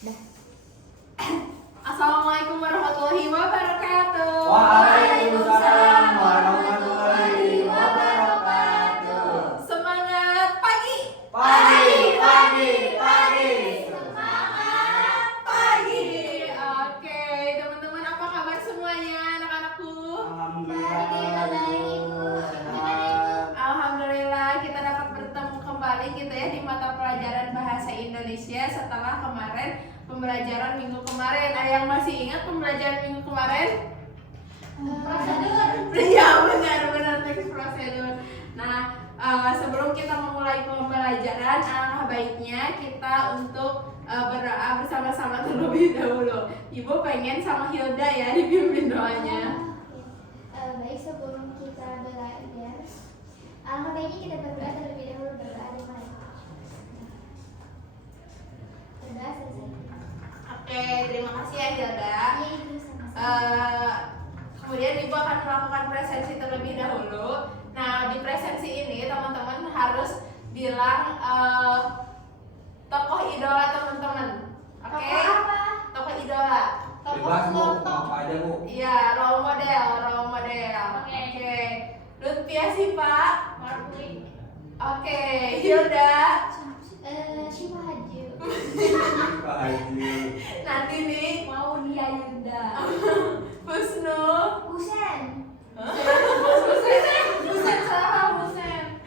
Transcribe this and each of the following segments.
Dah. Assalamualaikum warahmatullahi wabarakatuh. Waalaikumsalam warahmatullahi wabarakatuh. Semangat pagi. Pagi. Semangat pagi. Oke, teman-teman apa kabar semuanya anak-anakku? Alhamdulillah Ibu, sehat. Alhamdulillah kita dapat bertemu kembali gitu ya di mata pelajaran bahasa Indonesia setelah kemarin pembelajaran minggu kemarin. Ada yang masih ingat pembelajaran minggu kemarin? Prosedur. Iya benar teks prosedur. Nah sebelum kita memulai pembelajaran, alangkah baiknya kita untuk berdoa bersama-sama terlebih dahulu. Ibu pengen sama Hilda ya dipimpin doanya. Baik, sebelum kita belajar, alangkah baiknya kita berdoa terlebih dahulu. Berdoa dimana? Berdoa selesai. Oke, terima kasih ya Hilda. Iya, Ibu, sama-sama. Kemudian Ibu akan melakukan presensi terlebih dahulu. Nah, di presensi ini teman-teman harus bilang tokoh idola teman-teman. Oke? Tokoh apa? Tokoh idola. Bebas Bu, apa aja Bu? Iya, role model. Oke. Oke. Lutfia Sipa. Marfu'i. Oke, Hilda. Syifa Haju. Pak Haji. Nanti nih Mau dia Yunda. Husnu. Husen. Busen salah, Busen.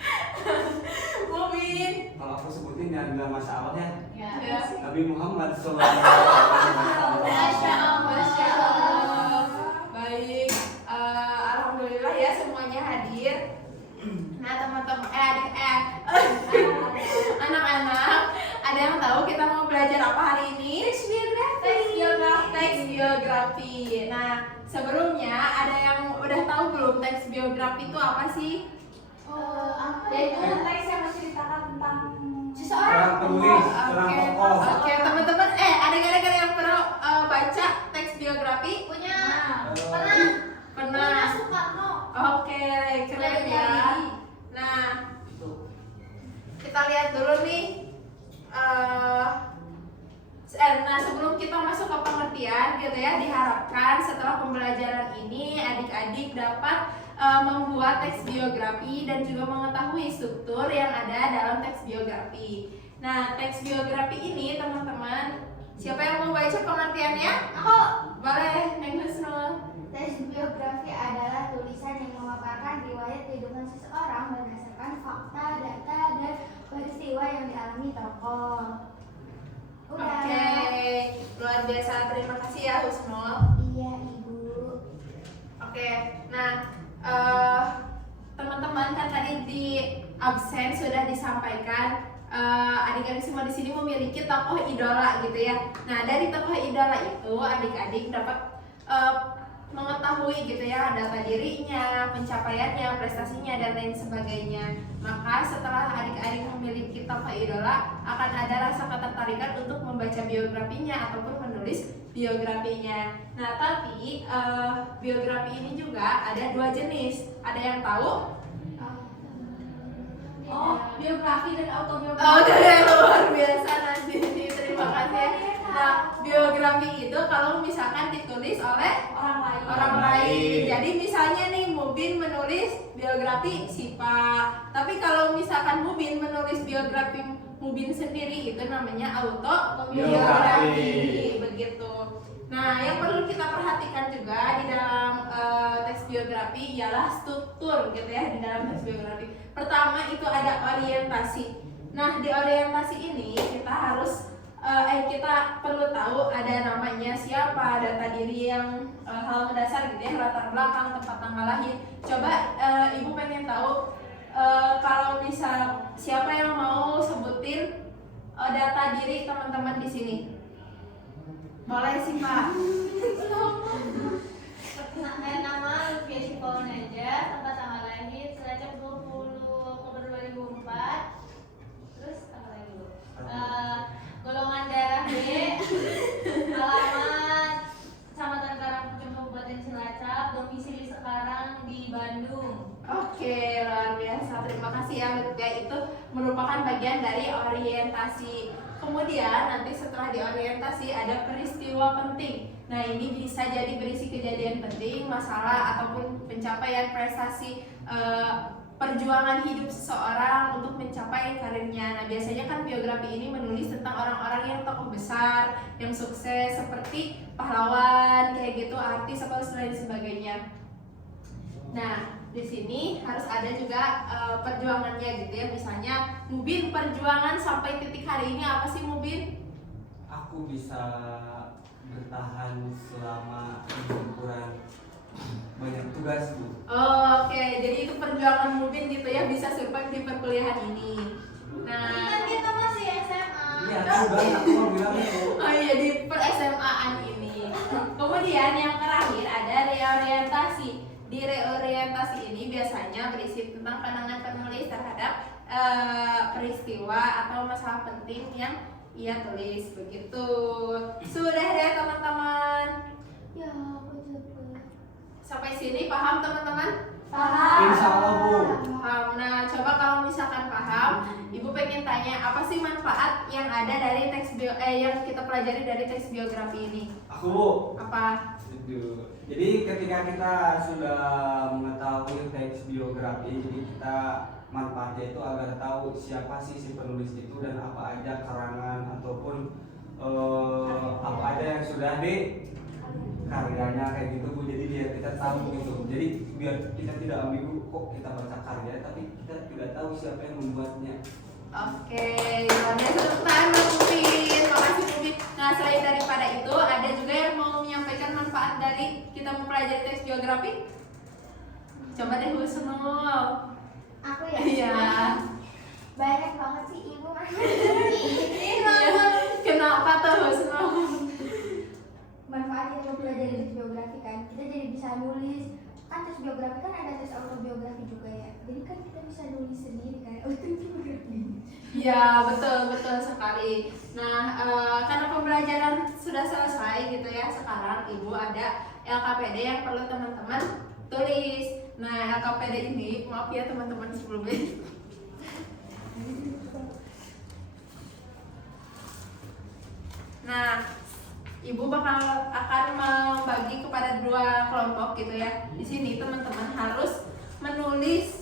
Mumin. Kalau aku sebutin ya nggak masalah ya. Ya. Nabi Muhammad SAW. Masya Allah. Baik, alhamdulillah ya semuanya hadir. Nah teman-teman, anak-anak, ada yang tahu kita mau belajar apa hari ini? Teks biografi. Nah sebelumnya ada yang udah tahu belum teks biografi itu apa sih? Yaitu teks yang menceritakan tentang seseorang. Orang penulis, orang Oke, tokoh. oke teman-teman, ada yang pernah baca teks biografi? Punya. Eh, Pernah. Soekarno. Oke, keren ya. Nah, kita lihat dulu nih. Nah, sebelum kita masuk ke pengertian, gitu ya, diharapkan setelah pembelajaran ini adik-adik dapat membuat teks biografi dan juga mengetahui struktur yang ada dalam teks biografi. Nah, teks biografi ini, teman-teman, siapa yang mau baca pengertiannya? Aku. Boleh, Neng Husnul. Teks biografi adalah tulisan yang memaparkan riwayat kehidupan seseorang berdasarkan fakta, data, dan peristiwa yang dialami tokoh. Udah. Oke, luar biasa. Terima kasih ya Husnul. Iya, Ibu. Oke, nah teman-teman kan tadi di absen sudah disampaikan adik-adik semua di sini memiliki tokoh idola gitu ya. Nah dari tokoh idola itu adik-adik dapat mengetahui gitu ya data dirinya, pencapaiannya, prestasinya dan lain sebagainya. Maka setelah adik-adik memiliki tokoh idola akan ada rasa ketertarikan untuk membaca biografinya ataupun menulis biografinya. Nah tapi biografi ini juga ada dua jenis. Ada yang tahu? biografi dan autobiografi. Oke, luar biasa nanti. Terima kasih. Nah, biografi itu kalau misalkan ditulis oleh orang lain. Jadi misalnya nih Mubin menulis biografi Sipa. Tapi kalau misalkan Mubin menulis biografi Mubin sendiri itu namanya autobiografi. Begitu. Nah, yang perlu kita perhatikan juga di dalam teks biografi ialah struktur gitu ya di dalam teks biografi. Pertama itu ada orientasi. Nah, di orientasi ini kita perlu tahu ada namanya siapa, data diri yang hal mendasar gitu ya, latar belakang, tempat tanggal lahir. Coba Ibu pengen tahu kalau misal siapa yang mau sebutin data diri teman-teman di sini? Boleh sih Pak. Nama Lutfia Syifa Naja, tempat tanggal lahir Cilacap 20 Oktober 2004. Terus apa lagi Bu? Golongan darah B, alamat Kecamatan Karangpucung Kabupaten Cilacap, domisili sekarang di Bandung. Oke, luar biasa. Terima kasih ya Lutfia. Itu merupakan bagian dari orientasi. Kemudian nanti setelah diorientasi ada peristiwa penting. Nah, ini bisa jadi berisi kejadian penting, masalah ataupun pencapaian prestasi perjuangan hidup seseorang untuk mencapai karirnya. Nah, biasanya kan biografi ini menulis tentang orang-orang yang tokoh besar, yang sukses seperti pahlawan, kayak gitu, artis atau lain sebagainya. Nah, di sini harus ada juga perjuangannya gitu ya. Misalnya, Mubin perjuangan sampai titik hari ini apa sih, Mubin? Aku bisa bertahan selama kurang banyak tugas, Bu. Oke, jadi itu perjuangan Mubin gitu ya, bisa survive di perkuliahan ini. Nah, Kan kita masih SMA. Iya, aku banyak aku mau bilang itu. oh iya, di per SMA-an ini. Kemudian yang terakhir ada reorientasi. Di reorientasi ini biasanya berisi tentang pandangan penulis terhadap peristiwa atau masalah penting yang ia tulis, begitu. Sudah deh teman-teman. Ya, aku juga. Sampai sini paham teman-teman? Paham. Insya Allah, Bu. Paham. Nah, coba kalau misalkan paham, Ibu pengen tanya apa sih manfaat yang ada dari yang kita pelajari dari teks biografi ini? Aku, Bu. Apa? Itu. Jadi ketika kita sudah mengetahui teks biografi, jadi kita manfaatnya itu agar tahu siapa sih si penulis itu dan apa aja karangan ataupun apa aja yang sudah di karyanya kayak gitu, Bu. Jadi biar kita tahu gitu. Jadi biar kita tidak ambigu kok kita baca karya tapi kita tidak tahu siapa yang membuatnya. Oke, luar biasa, tepuk tangan buat Mubin. Makasih Mubin. Nah, selain daripada itu, ada juga yang mau menyampaikan manfaat dari kita mempelajari teks biografi? Coba deh Husnul. Aku ya. Iya. Banyak banget sih ibu. Iya. Kenapa tuh Husnul? Manfaat kita belajar teks biografi kan, kita jadi bisa nulis. Kan tes biografi kan ada tes autobiografi juga ya. Jadi kan kita bisa nulis sendiri kan autobiografi. Iya, betul sekali. Nah, karena pembelajaran sudah selesai gitu ya, sekarang Ibu ada LKPD yang perlu teman-teman tulis. Nah, LKPD ini, maaf ya teman-teman sebelumnya. Nah, Ibu akan membagi kepada 2 kelompok gitu ya. Di sini teman-teman harus menulis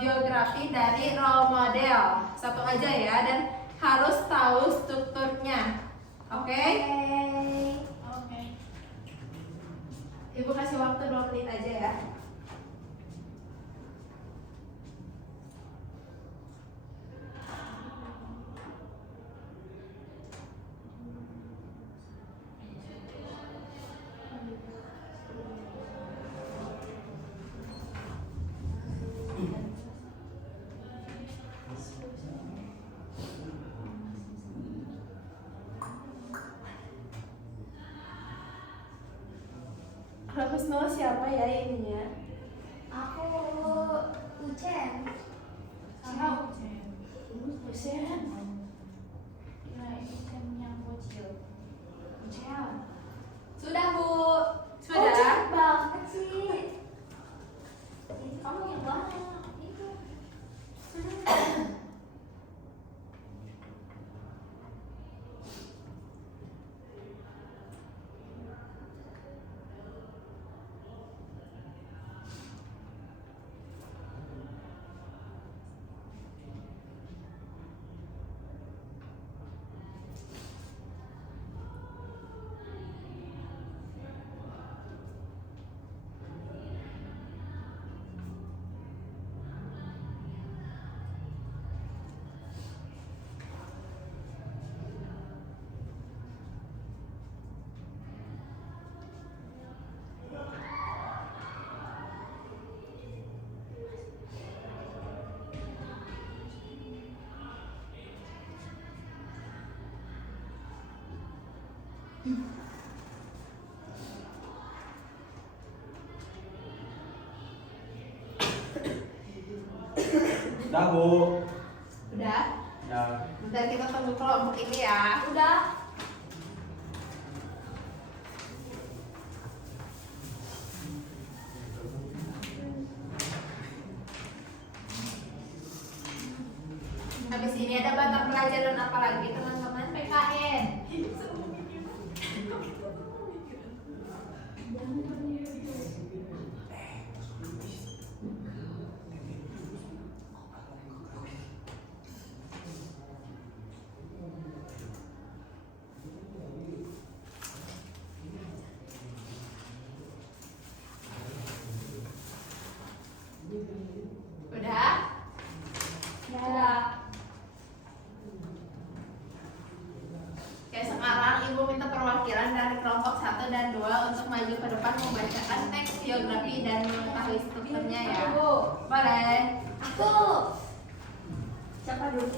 biografi dari role model satu aja ya, dan harus tahu strukturnya. Oke? Oke. Ibu kasih waktu 2 menit aja ya. Husnul siapa ya ininya? Aku Ucen. Sama Ucen. Usen. Nah, Ucen yang bocil. Ucen. Sudah Bu. Sudah. Oh, cepet banget sih. Kamu yang banyak. Itu. Dah, Bu. Udah? Ya. Bentar kita tunggu kelompok ini ya. Udah. Habis ini ada mata pelajaran apa lagi teman-teman? PKN. Udah? Ya. Oke, sekarang Ibu minta perwakilan dari kelompok 1 dan 2 untuk maju ke depan membacakan teks biografi dan mengetahui strukturnya ya. Boleh? Aku. Siapa dulu?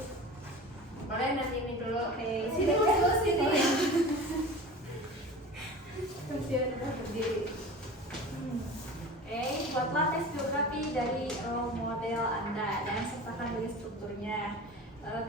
Boleh nanti ini dulu. Oke, Sini dulu, sini. berdiri. Buatlah tes biografi dari role model Anda dan sertakan juga strukturnya.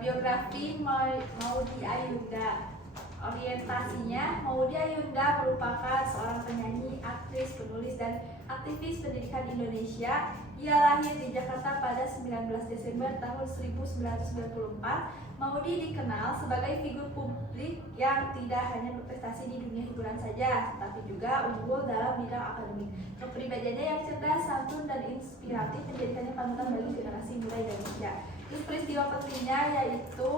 Biografi Maudy Ayunda. Orientasinya, Maudy Ayunda merupakan seorang penyanyi, aktris, penulis, dan aktivis pendidikan Indonesia. Ia lahir di Jakarta pada 19 Desember tahun 1994. Maudy dikenal sebagai figur publik yang tidak hanya berprestasi di dunia hiburan saja, tapi juga unggul dalam bidang akademik. Kepribadiannya yang cerdas, santun, dan inspiratif menjadikannya panutan bagi generasi muda Indonesia. Terus peristiwa pentingnya yaitu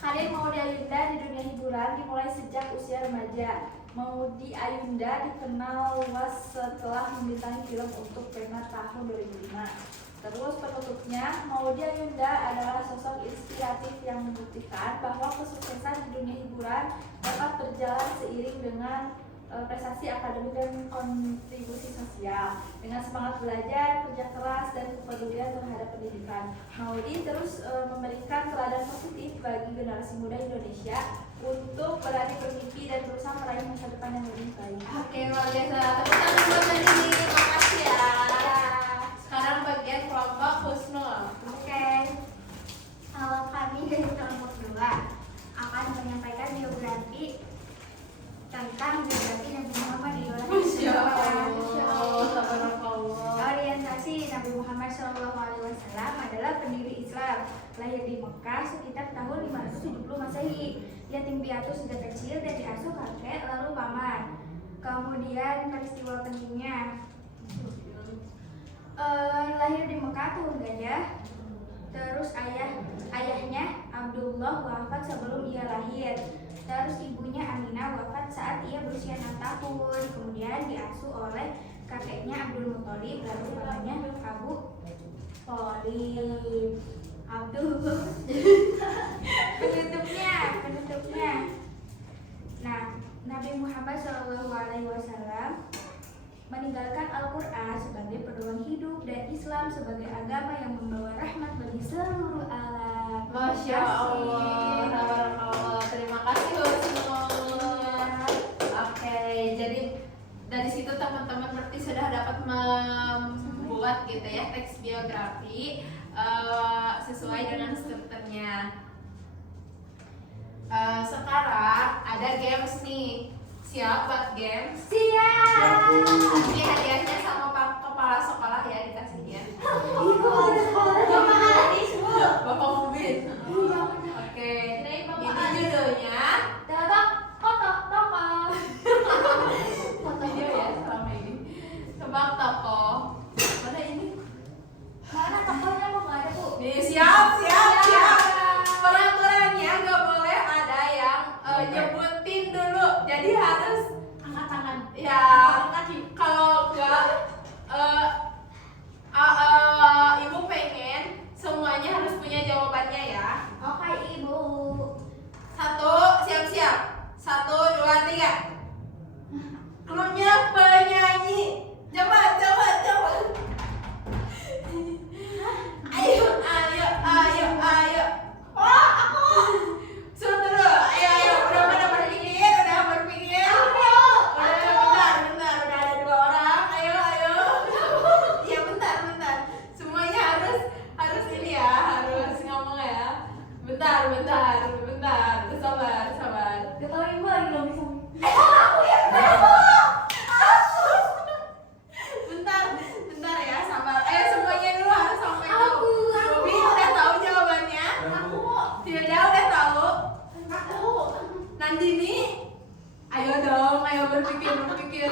karir Maudy Ayunda di dunia hiburan dimulai sejak usia remaja. Maudy Ayunda dikenal luas setelah membintangi film Untuk Pena tahun 2005. Terus penutupnya, Maudy Ayunda adalah sosok inspiratif yang membuktikan bahwa kesuksesan di dunia hiburan dapat berjalan seiring dengan prestasi akademik dan kontribusi sosial. Dengan semangat belajar, kerja keras, dan kepedulian terhadap pendidikan, Maudy terus memberikan teladan positif bagi generasi muda Indonesia untuk berani bermimpi dan berusaha meraih masa depan yang lebih baik. Oke, luar biasa. Tepuk tangan buat Nani. Makasih ya. Sekarang bagian kelompok Husnul. Oke. Kalau kami dari kelompok 2 akan menyampaikan biografi tentang biografi Nabi Muhammad Orientasi Nabi Muhammad SAW adalah pendiri Islam. Lahir di Mekah sekitar tahun 570 Masehi. Yatim piatu sejak kecil dan diasuh kakek lalu paman. Kemudian peristiwa pentingnya, lahir di Mekah tahun gajah. Terus ayahnya Abdullah wafat sebelum ia lahir. Terus ibunya Aminah wafat saat ia berusia 6 tahun. Kemudian diasuh oleh kakeknya Abdul Muthalib, lalu pamannya Abu Thalib. penutupnya. Nah, Nabi Muhammad SAW meninggalkan Al-Quran sebagai pedoman hidup dan Islam sebagai agama yang membawa rahmat bagi seluruh alam. Masya Allah, tabarakallah. Terima kasih Husnul. Oke, jadi dari situ teman-teman berarti sudah dapat membuat gitu ya teks biografi sesuai dengan strukturnya. Sekarang ada games nih. Siap buat games? Siap. Ini hadiahnya sama Pak Kepala Sekolah ya dikasihnya. Bapak Aris, Bu. Bapak Mubin. Oke. Ini judulnya video ya selama ini. Tebak tokoh. Mana ini? Mana tokohnya kok nggak ada, Bu? Nih siap. Peraturannya nggak boleh ada yang nyebutin dulu. Jadi harus Angkat tangan. ya kalau enggak ibu pengen semuanya harus punya jawabannya ya. Oke, Ibu. Siap. 1, 2, 3. Klunya penyanyi. Coba. Ayo. Oh, aku. Suruh dulu. Ayo. Udah pada berpikir. Bentar. Udah ada 2 orang. Ayo. Iya, bentar. Semuanya harus ini ya, harus ngomong ya. Bentar. Sabar. Gak tau Ibu lagi Andini, ayo dong, ayo berpikir.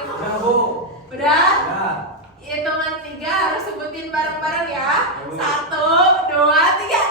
Udah Bu. Udah? Udah. Hitungan 3 harus sebutin bareng-bareng ya. Ya, Bu. 1, 2, 3.